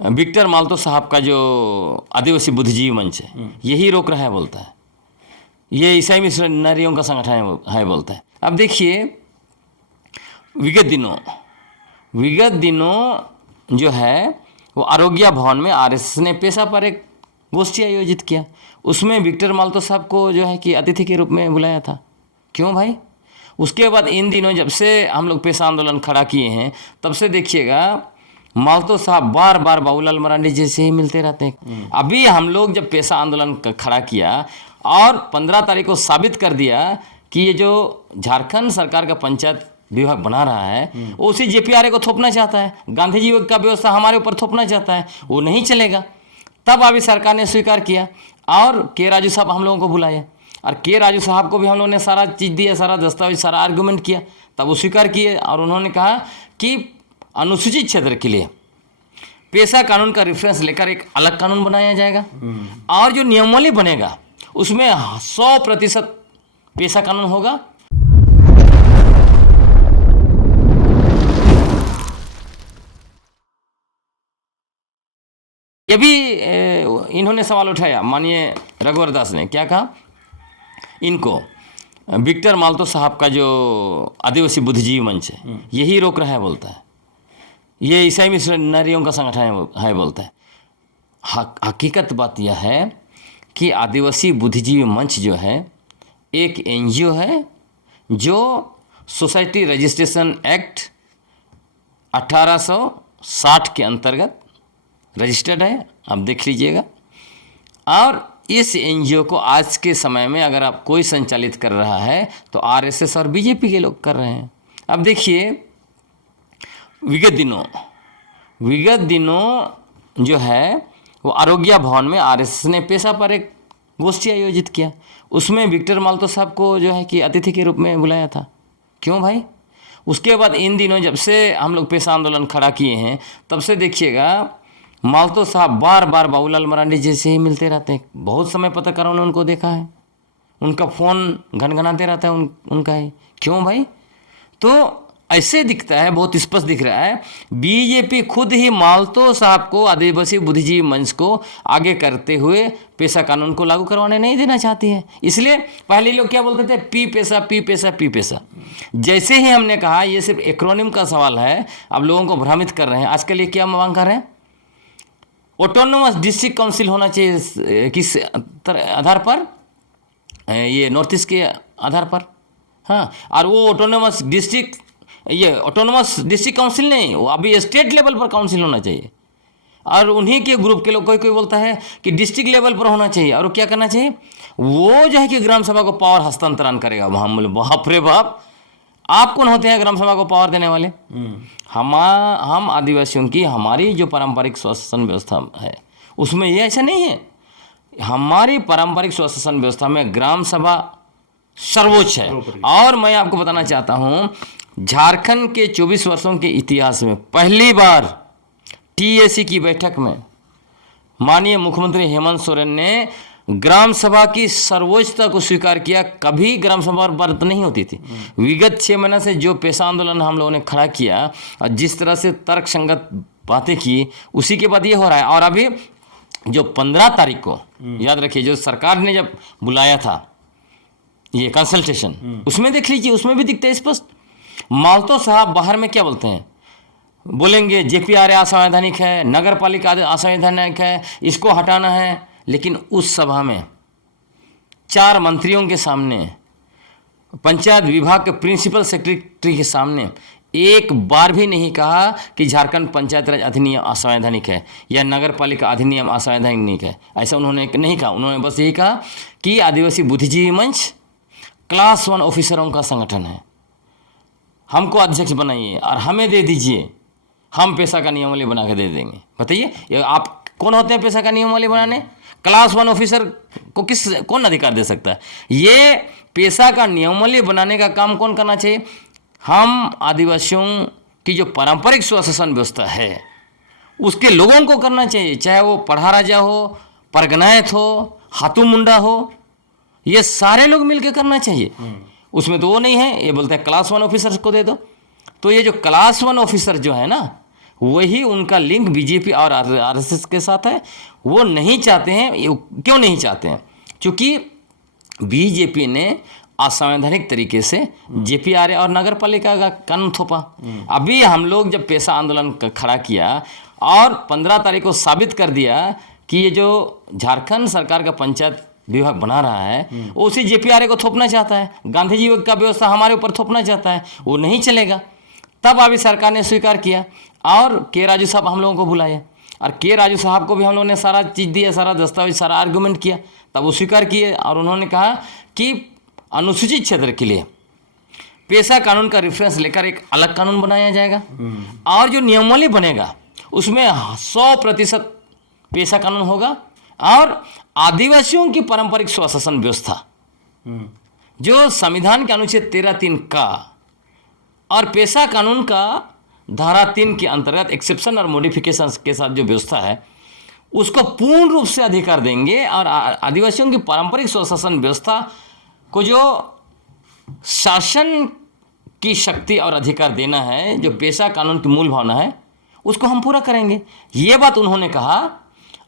Victor माल्तो साहब का जो आदिवासी बुद्धिजीवी मंच है यही रोक रहा है बोलता है, ये ईसाई मिशनरियों का संगठन है बोलता है। अब देखिए विगत दिनों जो है वो आरोग्य भवन में आरएसएस ने पेशा पर एक गोष्ठी आयोजित किया, उसमें विक्टर माल्तो साहब को जो है कि अतिथि के रूप में बुलाया था। क्यों भाई? उसके बाद इन दिनों जब से हम लोग पेशा आंदोलन खड़ा किए हैं तब से देखिएगा माल्तो साहब बार बार बाबूलाल मरांडी जी से ही मिलते रहते हैं। अभी हम लोग जब पेशा आंदोलन खड़ा किया और 15 तारीख को साबित कर दिया कि ये जो झारखंड सरकार का पंचायत विभाग बना रहा है वो उसी जेपीआरए को थोपना चाहता है, गांधी जी का व्यवस्था हमारे ऊपर थोपना चाहता है, वो नहीं चलेगा। तब अभी सरकार ने स्वीकार किया और के राजू साहब हम लोगों को बुलाया और के राजू साहब को भी हम लोगों ने सारा चीज़ दिया, सारा दस्तावेज, सारा आर्गूमेंट किया, तब वो स्वीकार किए और उन्होंने कहा कि अनुसूचित क्षेत्र के लिए पेशा कानून का रेफरेंस लेकर एक अलग कानून बनाया जाएगा और जो नियमावली बनेगा उसमें 100% पेशा कानून होगा। ये भी इन्होंने सवाल उठाया, माननीय रघुवर दास ने क्या कहा, इनको विक्टर माल्तो साहब का जो आदिवासी बुद्धिजीवी मंच है यही रोक रहा है बोलता है, ये ईसाई मिशनरियों का संगठन है बोलता है। हकीकत बात यह है कि आदिवासी बुद्धिजीवी मंच जो है एक एनजीओ है जो सोसाइटी रजिस्ट्रेशन एक्ट 1860 के अंतर्गत रजिस्टर्ड है, आप देख लीजिएगा। और इस एनजीओ को आज के समय में अगर आप कोई संचालित कर रहा है तो आरएसएस और बीजेपी के लोग कर रहे हैं। अब देखिए विगत दिनों जो है वो आरोग्य भवन में आरएसएस ने पेशा पर एक गोष्ठी आयोजित किया, उसमें विक्टर माल्तो साहब को जो है कि अतिथि के रूप में बुलाया था। क्यों भाई? उसके बाद इन दिनों जब से हम लोग पेशा आंदोलन खड़ा किए हैं तब से देखिएगा माल्तो साहब बार बार बाबूलाल मरांडी जी से ही मिलते रहते हैं। बहुत समय पत्रकारों ने उनको देखा है, उनका फ़ोन घनघनाते रहता है उनका ही। क्यों भाई? तो ऐसे दिखता है, बहुत स्पष्ट दिख रहा है बीजेपी खुद ही माल्तो साहब को आदिवासी बुद्धिजीवी मंच को आगे करते हुए पेशा कानून को लागू करवाने नहीं देना चाहती है। इसलिए पहले लोग क्या बोलते थे, पी पेशा पी पेशा पी पेशा। जैसे ही हमने कहा ये सिर्फ एक्रोनिम का सवाल है, अब लोगों को भ्रमित कर रहे हैं। आजकल ये क्या मांग कर रहे हैं, ऑटोनोमस डिस्ट्रिक्ट काउंसिल होना चाहिए, किस आधार पर, ये नॉर्थ ईस्ट के आधार पर। हाँ, और वो ऑटोनोमस डिस्ट्रिक्ट काउंसिल नहीं, वो अभी स्टेट लेवल पर काउंसिल होना चाहिए। और उन्हीं के ग्रुप के लोग कोई बोलता है कि डिस्ट्रिक्ट लेवल पर होना चाहिए। और वो क्या करना चाहिए, वो जो है कि ग्राम सभा को पावर हस्तांतरण करेगा। वहाँ बोले बाप रे बाप, आप कौन होते हैं ग्राम सभा को पावर देने वाले? हम आदिवासियों की हमारी जो पारंपरिक स्वशासन व्यवस्था है उसमें ये ऐसा नहीं है। हमारी पारंपरिक स्वशासन व्यवस्था में ग्राम सभा सर्वोच्च है। और मैं आपको बताना चाहता हूँ झारखंड के 24 वर्षों के इतिहास में पहली बार टीएसी की बैठक में माननीय मुख्यमंत्री हेमंत सोरेन ने ग्राम सभा की सर्वोच्चता को स्वीकार किया। कभी ग्राम सभा बर्द नहीं होती थी। विगत 6 महीने से जो पेशा आंदोलन हम लोगों ने खड़ा किया और जिस तरह से तर्क संगत बातें की, उसी के बाद ये हो रहा है। और अभी जो 15 तारीख को याद रखिए जो सरकार ने जब बुलाया था ये कंसल्टेशन, उसमें देख लीजिए, उसमें भी दिखता है स्पष्ट। माल्तो साहब बाहर में क्या बोलते हैं, बोलेंगे जेपीआरए असंवैधानिक है, नगर पालिका असंवैधानिक है, इसको हटाना है। लेकिन उस सभा में 4 मंत्रियों के सामने, पंचायत विभाग के प्रिंसिपल सेक्रेटरी के सामने एक बार भी नहीं कहा कि झारखंड पंचायत राज अधिनियम असंवैधानिक है या नगर पालिका अधिनियम असंवैधानिक है। ऐसा उन्होंने नहीं कहा। उन्होंने बस यही कहा कि आदिवासी बुद्धिजीवी मंच क्लास 1 ऑफिसरों का संगठन है, हमको अध्यक्ष बनाइए और हमें दे दीजिए, हम पेशा का नियमावली बना के दे देंगे। बताइए आप कौन होते हैं पेशा का नियमावली बनाने? क्लास 1 ऑफिसर को कौन अधिकार दे सकता है? ये पेशा का नियमावली बनाने का काम कौन करना चाहिए? हम आदिवासियों की जो पारंपरिक स्वशासन व्यवस्था है उसके लोगों को करना चाहिए, चाहे वो पढ़ा राजा हो, परगनायत हो, हाथू मुंडा हो, ये सारे लोग मिलकर करना चाहिए। उसमें तो वो नहीं है, ये बोलते हैं क्लास 1 ऑफिसर को दे दो। तो ये जो क्लास 1 ऑफिसर जो है ना, वही उनका लिंक बीजेपी और आरएसएस के साथ है। वो नहीं चाहते हैं, क्यों नहीं चाहते हैं? क्योंकि बीजेपी ने असंवैधानिक तरीके से जेपीआरए और नगर पालिका का कानून थोपा। अभी हम लोग जब पेशा आंदोलन खड़ा किया और 15 तारीख को साबित कर दिया कि ये जो झारखंड सरकार का पंचायत विभाग बना रहा है वो उसी जेपीआरए को थोपना चाहता है, गांधी जी का व्यवस्था हमारे ऊपर थोपना चाहता है, वो नहीं चलेगा। तब अभी सरकार ने स्वीकार किया और के राजू साहब हम लोगों को बुलाया और के राजू साहब को भी हम लोगों ने सारा चीज़ दिया, सारा दस्तावेज, सारा आर्गूमेंट किया, तब वो स्वीकार किए और उन्होंने कहा कि अनुसूचित क्षेत्र के लिए पेशा कानून का रेफरेंस लेकर एक अलग कानून बनाया जाएगा और जो नियमावली बनेगा उसमें 100% पेशा कानून होगा और आदिवासियों की पारंपरिक स्वशासन व्यवस्था जो संविधान के अनुच्छेद 13(3) का और पेशा कानून का धारा 3 के अंतर्गत एक्सेप्शन और मॉडिफिकेशन के साथ जो व्यवस्था है उसको पूर्ण रूप से अधिकार देंगे और आदिवासियों की पारंपरिक स्वशासन व्यवस्था को जो शासन की शक्ति और अधिकार देना है, जो पेशा कानून की मूल भावना है, उसको हम पूरा करेंगे। ये बात उन्होंने कहा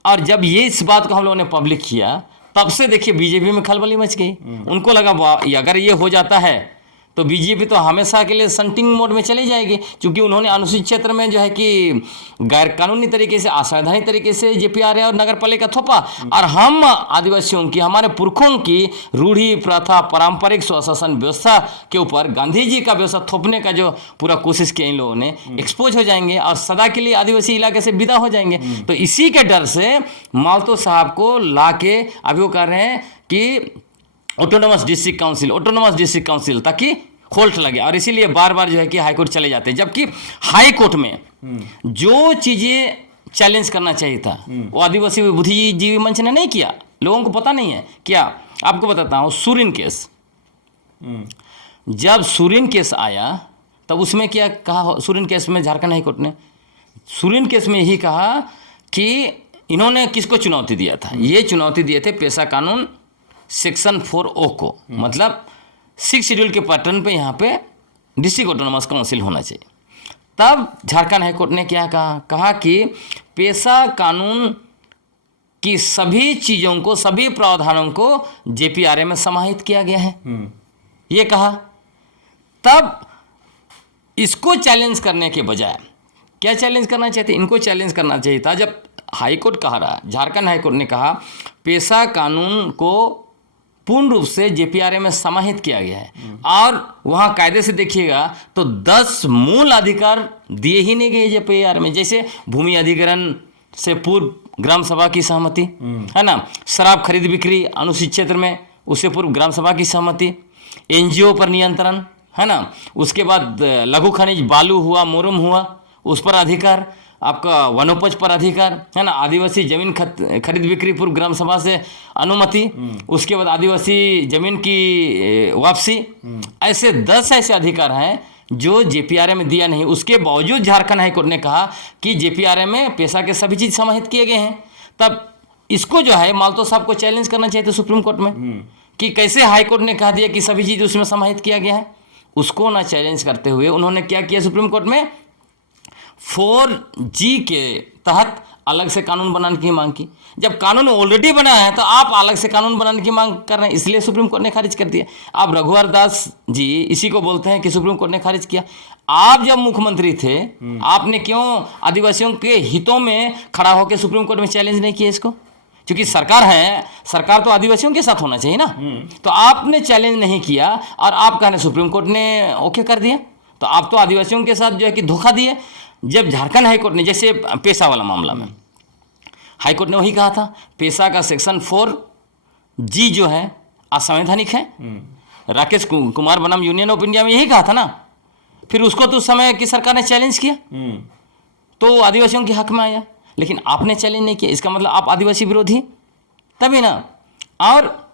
और जब ये इस बात को हम लोगों ने पब्लिक किया तब से देखिए बीजेपी में खलबली मच गई। उनको लगा अगर ये हो जाता है तो बीजेपी तो हमेशा के लिए संटिंग मोड में चली जाएगी, क्योंकि उन्होंने अनुसूचित क्षेत्र में जो है कि गैर कानूनी तरीके से, असंवैधानिक तरीके से जेपीआरए और नगर पालिका थोपा और हम आदिवासियों की, हमारे पुरखों की रूढ़ी प्रथा पारंपरिक स्वशासन व्यवस्था के ऊपर गांधी जी का व्यवस्था थोपने का जो पूरा कोशिश किया इन लोगों ने, एक्सपोज हो जाएंगे और सदा के लिए आदिवासी इलाके से विदा हो जाएंगे। तो इसी के डर से मालतो साहब को ला के अभी वो कह रहे हैं कि ऑटोनोमस डिस्ट्रिक्ट काउंसिल ताकि होल्ट लगे और इसीलिए बार बार जो है कि हाई कोर्ट चले जाते हैं, जबकि हाई कोर्ट में जो चीज़ें चैलेंज करना चाहिए था वो आदिवासी बुद्धिजीवी मंच ने नहीं किया। लोगों को पता नहीं है क्या। आपको बताता हूँ, सुरीन केस, जब सुरीन केस आया तब उसमें क्या कहा? सुरीन केस में झारखंड हाई कोर्ट ने सुरीन केस में यही कहा कि इन्होंने किसको चुनौती दिया था? ये चुनौती दिए थे पेशा कानून सेक्शन 4O को, मतलब 6 शेड्यूल के पैटर्न पे यहाँ पे डिस्ट्रिक्ट ऑटोनोमस काउंसिल होना चाहिए। तब झारखंड हाईकोर्ट ने क्या कहा कि पेशा कानून की सभी चीज़ों को, सभी प्रावधानों को जेपीआरए में समाहित किया गया है, ये कहा। तब इसको चैलेंज करने के बजाय क्या चैलेंज करना चाहते? इनको चैलेंज करना चाहिए था। जब हाईकोर्ट कह रहा, झारखंड हाईकोर्ट ने कहा पेशा कानून को पूर्ण रूप से जेपीआरए में समाहित किया गया है और वहाँ कायदे से देखिएगा तो 10 मूल अधिकार दिए ही नहीं गए जेपीआरए में, जैसे भूमि अधिग्रहण से पूर्व ग्राम सभा की सहमति है ना, शराब खरीद बिक्री अनुसूचित क्षेत्र में उससे पूर्व ग्राम सभा की सहमति, एनजीओ पर नियंत्रण है ना, उसके बाद लघु खनिज बालू हुआ, मोरम हुआ, उस पर अधिकार, आपका वनोपज पर अधिकार है ना, आदिवासी जमीन खरीद बिक्री पूर्व ग्राम सभा से अनुमति, उसके बाद आदिवासी जमीन की वापसी, ऐसे 10 ऐसे अधिकार हैं जो जेपीआरए में दिया नहीं। उसके बावजूद झारखंड हाईकोर्ट ने कहा कि जेपीआरए में पेशा के सभी चीज़ समाहित किए गए हैं। तब इसको जो है मालतो साहब को चैलेंज करना चाहिए था सुप्रीम कोर्ट में कि कैसे हाईकोर्ट ने कहा दिया कि सभी चीज़ उसमें समाहित किया गया है। उसको ना चैलेंज करते हुए उन्होंने क्या किया, सुप्रीम कोर्ट में 4G के तहत अलग से कानून बनाने की मांग की। जब कानून ऑलरेडी बना है तो आप अलग से कानून बनाने की मांग कर रहे हैं, इसलिए सुप्रीम कोर्ट ने खारिज कर दिया। अब रघुवर दास जी इसी को बोलते हैं कि सुप्रीम कोर्ट ने खारिज किया। आप जब मुख्यमंत्री थे आपने क्यों आदिवासियों के हितों में खड़ा होकर सुप्रीम कोर्ट में चैलेंज नहीं किया इसको? क्योंकि सरकार है, सरकार तो आदिवासियों के साथ होना चाहिए ना। तो आपने चैलेंज नहीं किया और आप कहने सुप्रीम कोर्ट ने ओके कर दिया, तो आप तो आदिवासियों के साथ जो है कि धोखा दिए। जब झारखंड हाईकोर्ट ने, जैसे पेशा वाला मामला में हाईकोर्ट ने वही कहा था पेशा का सेक्शन 4G जो है असंवैधानिक है। राकेश कुमार बनाम यूनियन ऑफ इंडिया में यही कहा था ना। फिर उसको तो उस समय की सरकार ने चैलेंज किया तो आदिवासियों के हक में आया, लेकिन आपने चैलेंज नहीं किया। इसका मतलब आप आदिवासी विरोधी तभी ना। और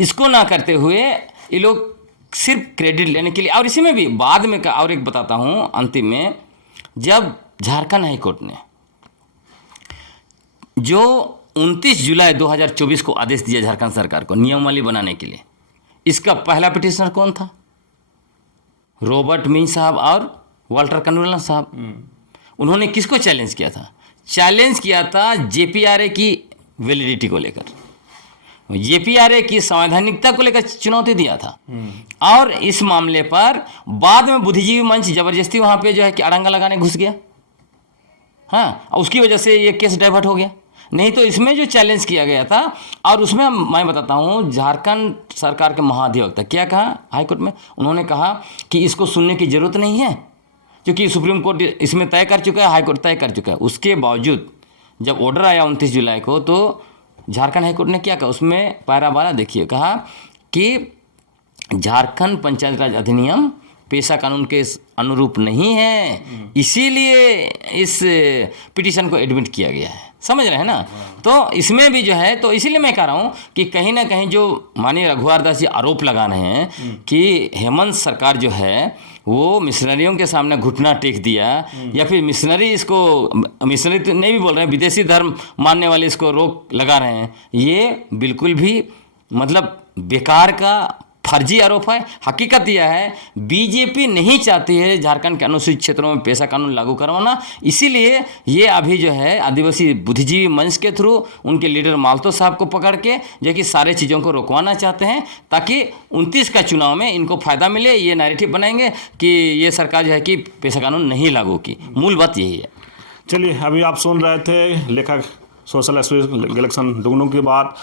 इसको ना करते हुए ये लोग सिर्फ क्रेडिट लेने के लिए, और इसी में भी बाद में और एक बताता हूँ अंतिम में, जब झारखंड हाईकोर्ट ने जो 29 जुलाई 2024 को आदेश दिया झारखंड सरकार को नियमावली बनाने के लिए, इसका पहला पिटिशनर कौन था? रॉबर्ट मीन साहब और वाल्टर कन्वेलन साहब। उन्होंने किसको चैलेंज किया था? चैलेंज किया था जेपीआरए की वैलिडिटी को लेकर, जेपीआरए की संवैधानिकता को लेकर चुनौती दिया था। और इस मामले पर बाद में बुद्धिजीवी मंच जबरदस्ती वहाँ पे जो है कि अड़ंगा लगाने घुस गया। हाँ, उसकी वजह से ये केस डाइवर्ट हो गया। नहीं तो इसमें जो चैलेंज किया गया था, और उसमें मैं बताता हूँ, झारखंड सरकार के महाधिवक्ता क्या कहा हाईकोर्ट में? उन्होंने कहा कि इसको सुनने की जरूरत नहीं है, क्योंकि सुप्रीम कोर्ट इसमें तय कर चुका है, हाईकोर्ट तय कर चुका है। उसके बावजूद जब ऑर्डर आया 29 जुलाई को, तो झारखंड हाईकोर्ट ने क्या कहा? उसमें पैरा 12 देखिए, कहा कि झारखंड पंचायत राज अधिनियम पेशा कानून के अनुरूप नहीं है, इसीलिए इस पिटीशन को एडमिट किया गया है। समझ रहे हैं ना? तो इसमें भी जो है, तो इसीलिए मैं कह रहा हूँ कि कहीं ना कहीं जो माननीय रघुवर दास जी आरोप लगा रहे हैं कि हेमंत सरकार जो है वो मिशनरियों के सामने घुटना टेक दिया, या फिर मिशनरी मिशनरी तो नहीं भी बोल रहे हैं, विदेशी धर्म मानने वाले इसको रोक लगा रहे हैं, ये बिल्कुल भी मतलब बेकार का फर्जी आरोप है। हकीकत यह है, बीजेपी नहीं चाहती है झारखंड के अनुसूचित क्षेत्रों में पेशा कानून लागू करवाना, इसीलिए ये अभी जो है आदिवासी बुद्धिजीवी मंच के थ्रू उनके लीडर मालतो साहब को पकड़ के जो कि सारे चीज़ों को रोकवाना चाहते हैं, ताकि 29 का चुनाव में इनको फ़ायदा मिले। ये नैरेटिव बनाएंगे कि ये सरकार जो है कि पेशा कानून नहीं लागू की। मूल बात यही है। चलिए, अभी आप सुन रहे थे लेखक सोशल एक्टिविस्ट इलेक्शन दुगनों की बात।